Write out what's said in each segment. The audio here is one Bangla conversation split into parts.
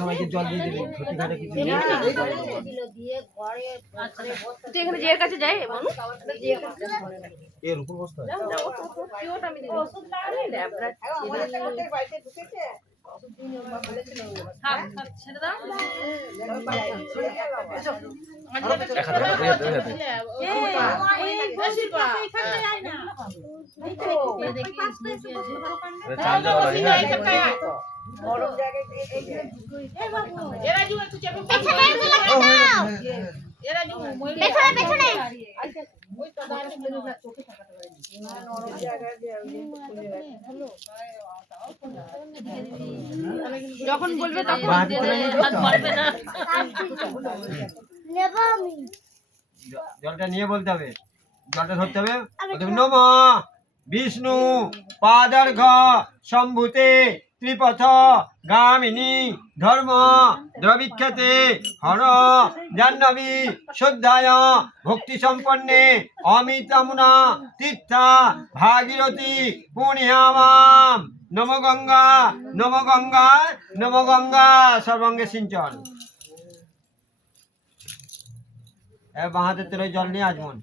সবাইকে জল দিয়ে দিবি ঘটি ঘাটে কিছু তুই এখানে যে কাছে যাই এর উপর বসতে হয় যখন বলবে তখন পারবে না জলটা নিয়ে বলতে হবে জলটা ধরতে হবে নম বিষ্ণু পাদার্ঘ সম্ভূতে ত্রিপথ গামিনী ধর্ম দ্রবিক্ষতে হর জাহ্নবী শুদ্ধায় ভক্তি সম্পন্নে অমিতামুনা তীর্থা ভাগীরথী পুণ্যামাম নম গঙ্গা নম গঙ্গা নম গঙ্গা সর্বাঙ্গে সিঞ্চন। বাঁ হাতে তেলে জল নিয়ে আজমন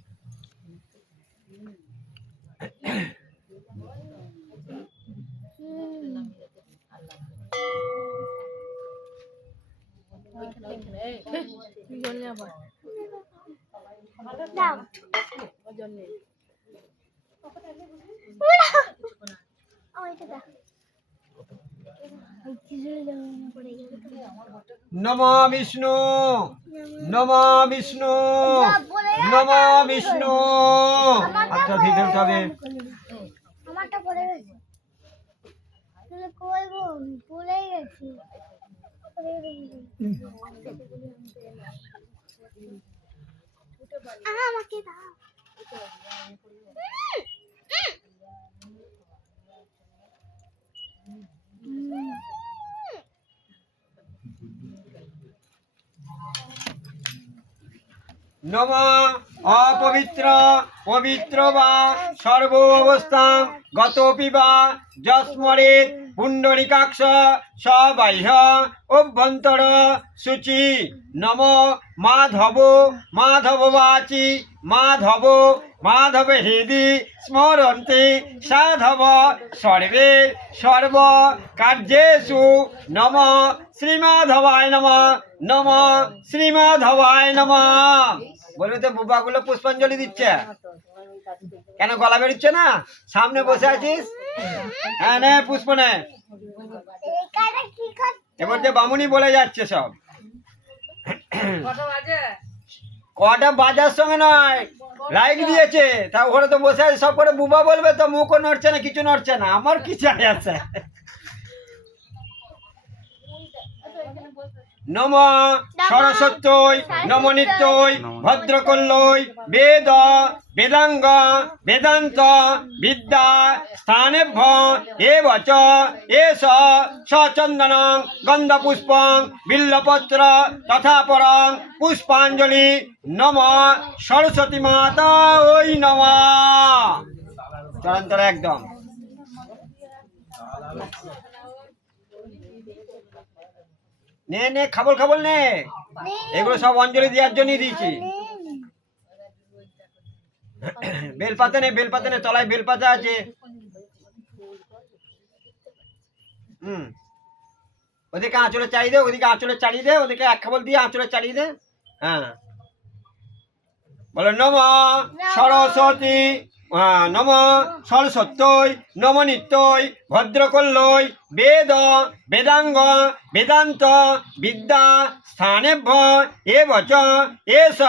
নম বিষ্ণু নম বিষ্ণু নম বিষ্ণু আচ্ছা ঠিক হবে আমারটা পড়ে গেছে তুই কইবো ভুলে গেছি আমাকে দাও নম অপবিত্র পবিত্র বা সর্ব অবস্থা গতপি বা যস্মরে পুণ্ডরিকাক্ষ সবাহ্য অভ্যন্তর শুচি নম মাধব মাধব বাচি মাধব মাধব হৃদি স্মরন্তে সাধব সর্বে সর্ব কার্যেষু নম শ্রীমাধবায় নম নম শ্রীমাধবায় নম। বলবে তো বুবাগুলো পুষ্পাঞ্জলি দিচ্ছে কেন গলা বেরোচ্ছে না সামনে বসে আছিস হ্যাঁ নে পুষ্প নে এবার যে বামুনি বলে যাচ্ছে সব কটা বাজার সঙ্গে নয় লাইক দিয়েছে তা ওখানে তো বসে আছে সব করে বুবা বলবে তো মুখও নড়ছে না কিছু নড়ছে না আমার কি চাই আছে। নম সরস্বত্যই নম নিত্যই ভদ্রকল্যই বেদ বেদাঙ্গ বেদান্ত বিদ্যা স্থানেভ্য এবচ এষ সচন্দনং গন্ধপুষ্পং বিল্লপত্র তথা পরং পুষ্পাঞ্জলি নম সরস্বতী মাতা ওই নম চরন্তরা একদম নে নে খাবল খাবল নে এগুলো সব অঞ্জলি দেওয়ার জন্যই দিয়েছি বেলপাতা নে তলায় বেলপাতা আছে ওদিকে আঁচলে চালিয়ে দে ওদিকে আঁচলে চালিয়ে দে ওদিকে এক খাবল দিয়ে আঁচলে চালিয়ে দে হ্যাঁ বলো নম সরস্বতী নম সরস্বত্যই নম নিত্যই ভদ্রকল্যই বেদ বেদাঙ্গ বেদান্ত বিদ্যা স্থানেভ্য এবচ এষ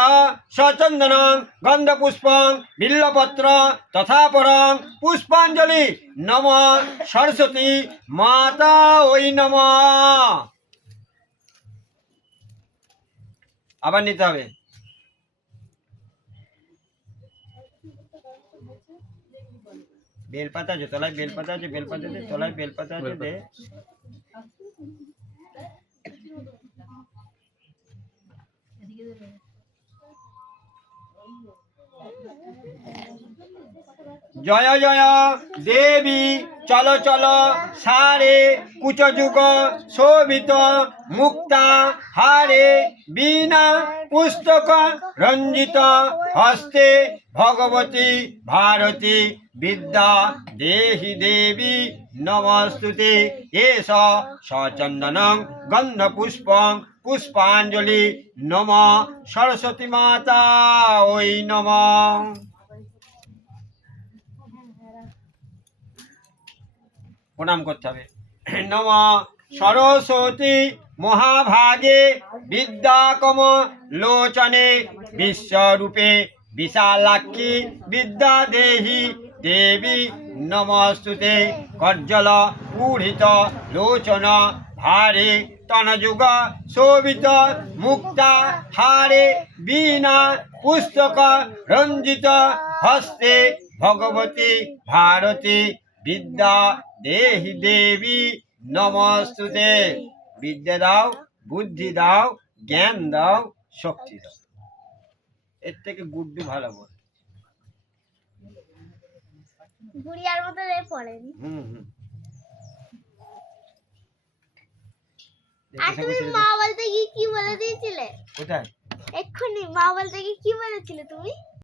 সচন্দনং গন্ধপুষ্পং বিল্লপত্র তথা পরং পুষ্পাঞ্জলি নম সরস্বতী মাতা ওই নম। আবার নিতে হবে বেলপাতা আছে তলায় বেলপাতা আছে বেলপাতা দে তলায় বেলপাতা আছে দে জয় জয় দেবী চলো চলো সারে কুচযুগ শোভিত মুক্তা হারে বীণা পুস্তক রঞ্জিত হস্তে ভগবতী ভারতী বিদ্যা দেহি দেবী নমস্তুতে এষ সচন্দনং গন্ধপুষ্পং পুষ্পাঞ্জলি নম সরস্বতী মাতা ওই নম। প্রণাম করতে হবে। নম সরস্বতী মহাভাগে বিদ্যাকম লোচনে বিশ্বরূপে বিশালাক্ষী বিদ্যা দেহি দেবী নমস্তুতে কজ্জল পূড়িত লোচন ভারে তনযুগ শোভিত মুক্তা হারে বীণা পুস্তক রঞ্জিত হস্তে ভগবতী ভারতী বিদ্যা দেহি দেবী নমস্তুতে। বিদ্যা দাও, বুদ্ধি দাও, জ্ঞান দাও, শক্তি দাও। এর থেকে গুড্ডু ভালো বল। গুড়িয়ার মতো রে পড়েনি। আর তুমি মা বলতে গিয়ে কি বলে দিয়েছিলে? কোথায়? এক্ষুনি মা বলতে গিয়ে কি বলেছিলে তুমি?